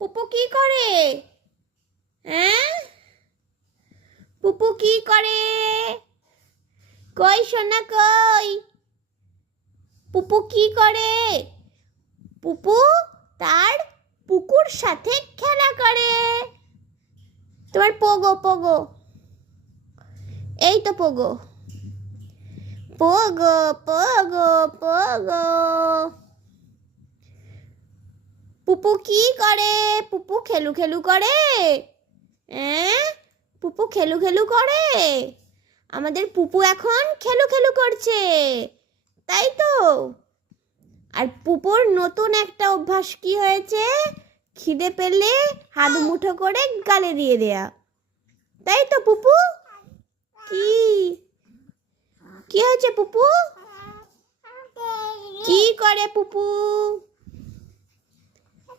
পুপু কি করে? হ্যাঁ, পুপু কি করে? কই সোনা কই? পুপু কি করে? পুপু তার পুকুর সাথে খেলা করে। তোমার পোগো পোগো, এই তো পোগো পোগো পোগো পোগো। পুপু কি করে? পুপু খেলু খেলু করে। হ্যাঁ, পুপু খেলু খেলু করে। আমাদের পুপু এখন খেলু খেলু করছে, তাই তো। আর পুপুর নতুন একটা অভ্যাস কি হয়েছে? খিদে পেলে হাত মুঠো করে গালে দিয়ে দেয়া, তাই তো পুপু? কি কি হয়েছে পুপু? কি করে পুপু?